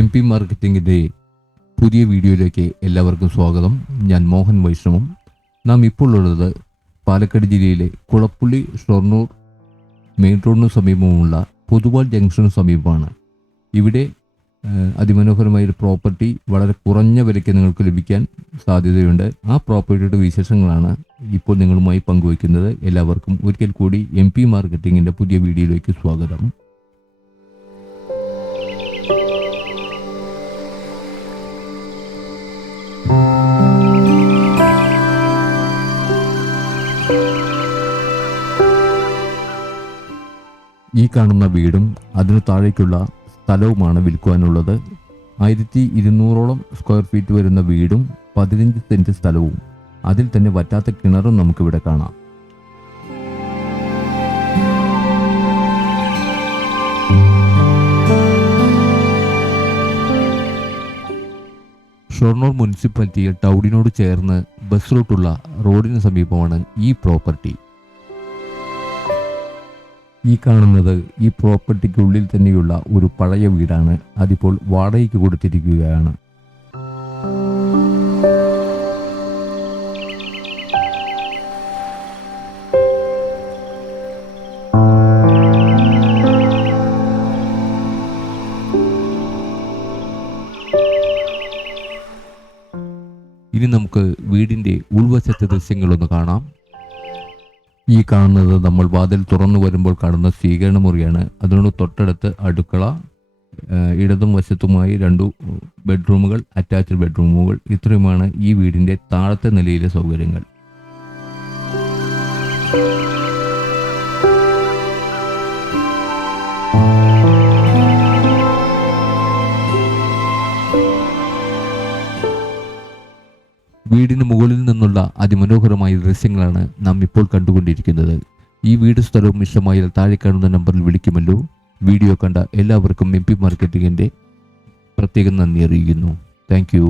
MP മാർക്കറ്റിംഗിൻ്റെ പുതിയ വീഡിയോയിലേക്ക് എല്ലാവർക്കും സ്വാഗതം. ഞാൻ മോഹൻ വൈഷ്ണവം. നാം ഇപ്പോൾ ഉള്ളത് പാലക്കാട് ജില്ലയിലെ കുളപ്പുള്ളി ഷൊർണൂർ മെയിൻ റോഡിന് സമീപമുള്ള പൊതുവാൾ ജംഗ്ഷന് സമീപമാണ്. ഇവിടെ അതിമനോഹരമായൊരു പ്രോപ്പർട്ടി വളരെ കുറഞ്ഞ വിലയ്ക്ക് നിങ്ങൾക്ക് ലഭിക്കാൻ സാധ്യതയുണ്ട്. ആ പ്രോപ്പർട്ടിയുടെ വിശേഷങ്ങളാണ് ഇപ്പോൾ നിങ്ങളുമായി പങ്കുവയ്ക്കുന്നത്. എല്ലാവർക്കും ഒരിക്കൽ കൂടി MP മാർക്കറ്റിംഗിൻ്റെ പുതിയ വീഡിയോയിലേക്ക് സ്വാഗതം. ഈ കാണുന്ന വീടും അതിനു താഴേക്കുള്ള സ്ഥലവുമാണ് വിൽക്കുവാനുള്ളത്. 1200ഓളം സ്ക്വയർ ഫീറ്റ് വരുന്ന വീടും 15 സെന്റ് സ്ഥലവും അതിൽ തന്നെ വറ്റാത്ത കിണറും നമുക്കിവിടെ കാണാം. ഷൊർണൂർ മുനിസിപ്പാലിറ്റിയിൽ ടൗണിനോട് ചേർന്ന് ബസ് റൂട്ടുള്ള റോഡിന് സമീപമാണ് ഈ പ്രോപ്പർട്ടി. ഈ കാണുന്നത് ഈ പ്രോപ്പർട്ടിക്കുള്ളിൽ തന്നെയുള്ള ഒരു പഴയ വീടാണ്. അതിപ്പോൾ വാടകയ്ക്ക് കൊടുത്തിരിക്കുകയാണ്. ഇനി നമുക്ക് വീടിൻ്റെ ഉൾവശത്തെ ദൃശ്യങ്ങളൊന്ന് കാണാം. ഈ കാണുന്നത് നമ്മൾ വാതിൽ തുറന്നു വരുമ്പോൾ കാണുന്ന സ്വീകരണ മുറിയാണ്. അതിനോട് തൊട്ടടുത്ത് അടുക്കള, ഇടതും വശത്തുമായി 2 ബെഡ്റൂമുകൾ, അറ്റാച്ച്ഡ് ബെഡ്റൂമുകൾ. ഇത്രയുമാണ് ഈ വീടിൻ്റെ താഴത്തെ നിലയിലെ സൗകര്യങ്ങൾ. വീടിന് മുകളിൽ നിന്നുള്ള അതിമനോഹരമായ ദൃശ്യങ്ങളാണ് നാം ഇപ്പോൾ കണ്ടുകൊണ്ടിരിക്കുന്നത്. ഈ വീട് സ്ഥലവും ഇഷ്ടമായാൽ താഴെ കാണുന്ന നമ്പറിൽ വിളിക്കുമല്ലോ. വീഡിയോ കണ്ട എല്ലാവർക്കും MP മാർക്കറ്റിംഗിൻ്റെ പ്രത്യേകം നന്ദി അറിയിക്കുന്നു. Thank you.